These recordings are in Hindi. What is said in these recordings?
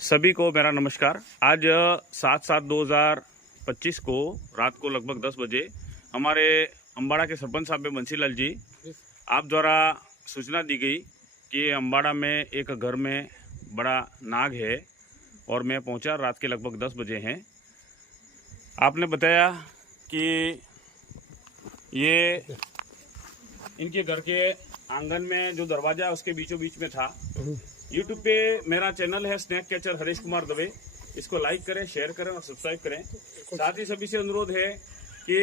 सभी को मेरा नमस्कार। आज 7/7/2025 को रात को लगभग 10 बजे हमारे अम्बाड़ा के सरपंच साहब में बंसीलाल जी आप द्वारा सूचना दी गई कि अम्बाड़ा में एक घर में बड़ा नाग है और मैं पहुंचा। रात के लगभग 10 बजे हैं। आपने बताया कि ये इनके घर के आंगन में जो दरवाजा है उसके बीचों बीच में था। यूट्यूब पे मेरा चैनल है स्नैक कैचर हरीश कुमार दवे, इसको लाइक करें, शेयर करें और सब्सक्राइब करें। साथ ही सभी से अनुरोध है कि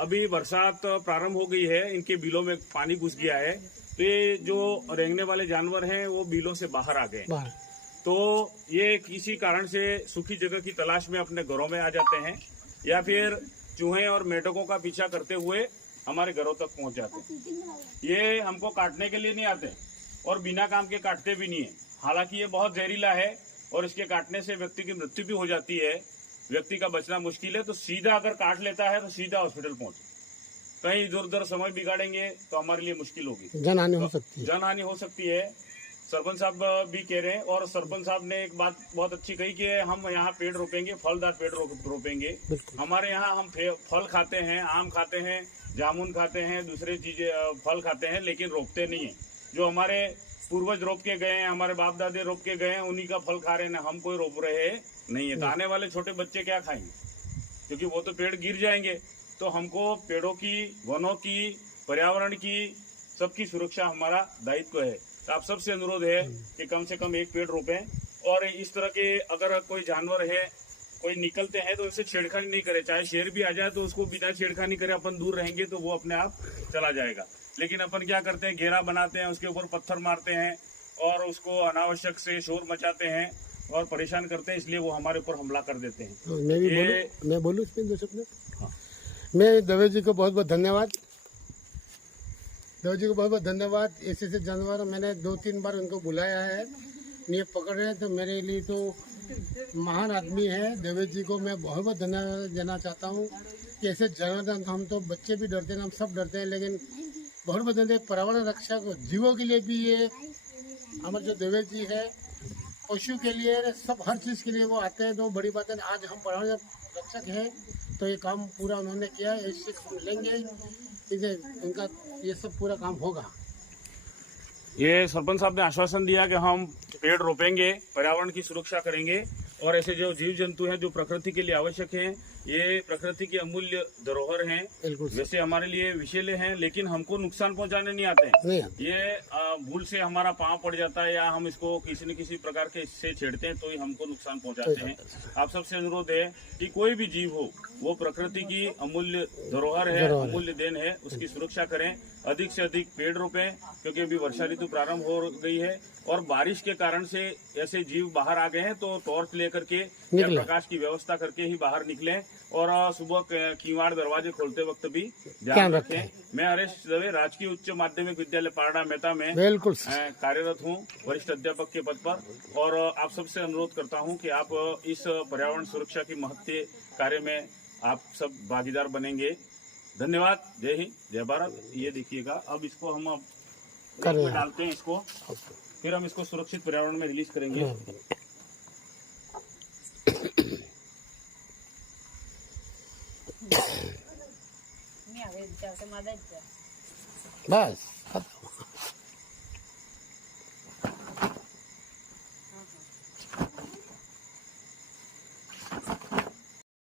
अभी बरसात प्रारंभ हो गई है, इनके बिलों में पानी घुस गया है, तो ये जो रेंगने वाले जानवर हैं वो बिलों से बाहर आ गए। तो ये किसी कारण से सूखी जगह की तलाश में अपने घरों में आ जाते हैं या फिर चूहे और मेढकों का पीछा करते हुए हमारे घरों तक पहुंच जाते हैं। ये हमको काटने के लिए नहीं आते और बिना काम के काटते भी नहीं है। हालांकि ये बहुत जहरीला है और इसके काटने से व्यक्ति की मृत्यु भी हो जाती है, व्यक्ति का बचना मुश्किल है। तो सीधा अगर काट लेता है तो सीधा हॉस्पिटल पहुंचे, कहीं इधर उधर समय बिगाड़ेंगे तो हमारे लिए मुश्किल होगी, जनहानि हो सकती है। जनहानि हो सकती है। सरपंच साहब भी कह रहे हैं और सरपंच साहब ने एक बात बहुत अच्छी कही कि हम यहाँ पेड़ रोपेंगे, फलदार पेड़ रोपेंगे। हमारे यहाँ हम फल खाते हैं, आम खाते हैं, जामुन खाते हैं, दूसरे चीजें फल खाते हैं, लेकिन रोपते नहीं है। जो हमारे पूर्वज रोप के गए हैं, हमारे बाप दादे रोप के गए हैं, उन्हीं का फल खा रहे हैं, हम कोई रोप रहे नहीं है। तो आने वाले छोटे बच्चे क्या खाएंगे, क्योंकि वो तो पेड़ गिर जाएंगे। तो हमको पेड़ों की, वनों की, पर्यावरण की, सबकी सुरक्षा हमारा दायित्व है। तो आप सबसे अनुरोध है कि कम से कम एक पेड़ रोपें। और इस तरह के अगर कोई जानवर है, कोई निकलते हैं, तो उनसे छेड़खानी नहीं करे। चाहे शेर भी आ जाए तो उसको बिना छेड़खानी करे अपन दूर रहेंगे तो वो अपने आप चला जाएगा। लेकिन अपन क्या करते हैं, घेरा बनाते हैं, उसके ऊपर पत्थर मारते हैं और उसको अनावश्यक से शोर मचाते हैं और परेशान करते हैं, इसलिए वो हमारे ऊपर हमला कर देते हैं। मैं बोलूँ इसमें 2 शब्द? हाँ। मैं दवे जी को बहुत बहुत धन्यवाद। दवे जी को बहुत बहुत धन्यवाद। ऐसे जानवर मैंने 2-3 बार उनको बुलाया है, ये पकड़ रहे हैं, तो मेरे लिए तो महान आदमी है। देवेश जी को मैं बहुत बहुत धन्यवाद देना चाहता हूँ कि ऐसे जानवर, हम तो बच्चे भी डरते हैं, हम सब डरते हैं, लेकिन बहुत बहुत धन्यवाद। पर्यावरण रक्षा को जीवों के लिए भी ये हमारे जो देवेश जी है, पशु के लिए, सब हर चीज़ के लिए वो आते हैं। तो बड़ी बात है, आज हम पर्यावरण रक्षक हैं तो ये काम पूरा उन्होंने किया है। इससे हम लेंगे, इसे उनका ये सब पूरा काम होगा। ये सरपंच साहब ने आश्वासन दिया कि हम पेड़ रोपेंगे, पर्यावरण की सुरक्षा करेंगे और ऐसे जो जीव जंतु हैं जो प्रकृति के लिए आवश्यक हैं, ये प्रकृति की अमूल्य धरोहर हैं, वैसे हमारे लिए विषैले हैं, लेकिन हमको नुकसान पहुंचाने नहीं आते हैं। ये भूल से हमारा पांव पड़ जाता है या हम इसको किसी न किसी प्रकार के इससे छेड़ते हैं तो ही हमको नुकसान पहुंचाते हैं। आप सबसे अनुरोध है कि कोई भी जीव हो, वो प्रकृति की अमूल्य धरोहर है, अमूल्य देन है, उसकी सुरक्षा करें। अधिक से अधिक पेड़ रोपें, क्योंकि अभी वर्षा ऋतु प्रारंभ हो गई है और बारिश के कारण से ऐसे जीव बाहर आ गए हैं। तो टॉर्च लेकर के या प्रकाश की व्यवस्था करके ही बाहर निकलें और सुबह किवाड़ दरवाजे खोलते वक्त भी ध्यान रखें। मैं हरीश दवे राजकीय उच्च माध्यमिक विद्यालय पारडा मेहता में बिल्कुल कार्यरत हूँ, वरिष्ठ अध्यापक के पद पर। और आप सबसे अनुरोध करता हूँ कि आप इस पर्यावरण सुरक्षा की महत्व कार्य में आप सब भागीदार बनेंगे। धन्यवाद। जय हिंद, जय भारत। ये देखिएगा, अब इसको हम में डालते हैं इसको, फिर हम इसको सुरक्षित पर्यावरण में रिलीज करेंगे। बस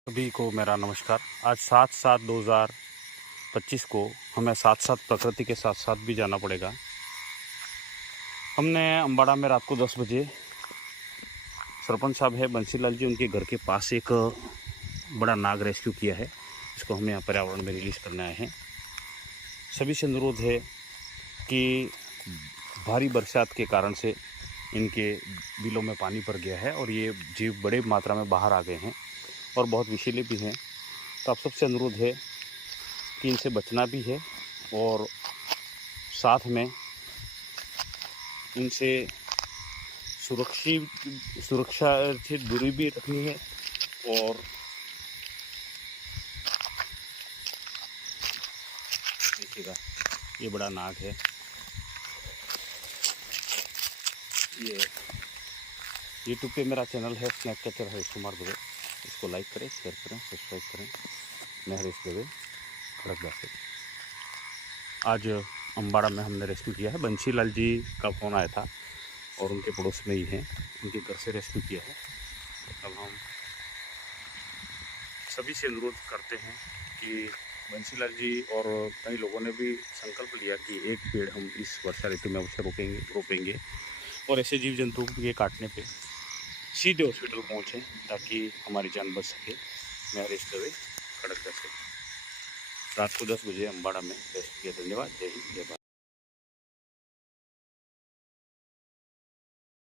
सभी को मेरा नमस्कार। आज 7/7/2025 को हमें साथ साथ प्रकृति के साथ साथ भी जाना पड़ेगा। हमने अम्बाड़ा में रात को 10 बजे सरपंच साहब है बंसीलाल जी, उनके घर के पास एक बड़ा नाग रेस्क्यू किया है, इसको हम यहाँ पर्यावरण में रिलीज करने आए हैं। सभी से अनुरोध है कि भारी बरसात के कारण से इनके बिलों में पानी भर गया है और ये जीव बड़े मात्रा में बाहर आ गए हैं और बहुत विषैले भी हैं। तो आप सबसे अनुरोध है कि इनसे बचना भी है और साथ में इनसे सुरक्षा से दूरी भी रखनी है। और देखिएगा, ये बड़ा नाग है, ये यूट्यूब पे मेरा चैनल है स्नैक कैचर हरीश कुमार दुबे, इसको लाइक करें, शेयर करें, सब्सक्राइब करें। मैं हरीश दुबे, खड़गपुर से। आज अम्बाड़ा में हमने रेस्क्यू किया है। बंसीलाल जी का फ़ोन आया था और उनके पड़ोस में ही हैं, उनके घर से रेस्क्यू किया है। अब हम सभी से अनुरोध करते हैं कि बंसीलाल जी और कई लोगों ने भी संकल्प लिया कि एक पेड़ हम इस वर्षा ऋतु में अवश्य रोपेंगे और ऐसे जीव जंतु के काटने पे सीधे हॉस्पिटल पहुँचें ताकि हमारी जान बच सके। मैं हरीश दवे, खड़गपुर से। रात को 10 बजे अम्बाड़ा में रेस्क्यू किया। धन्यवाद। जय हिंद, जय भारत।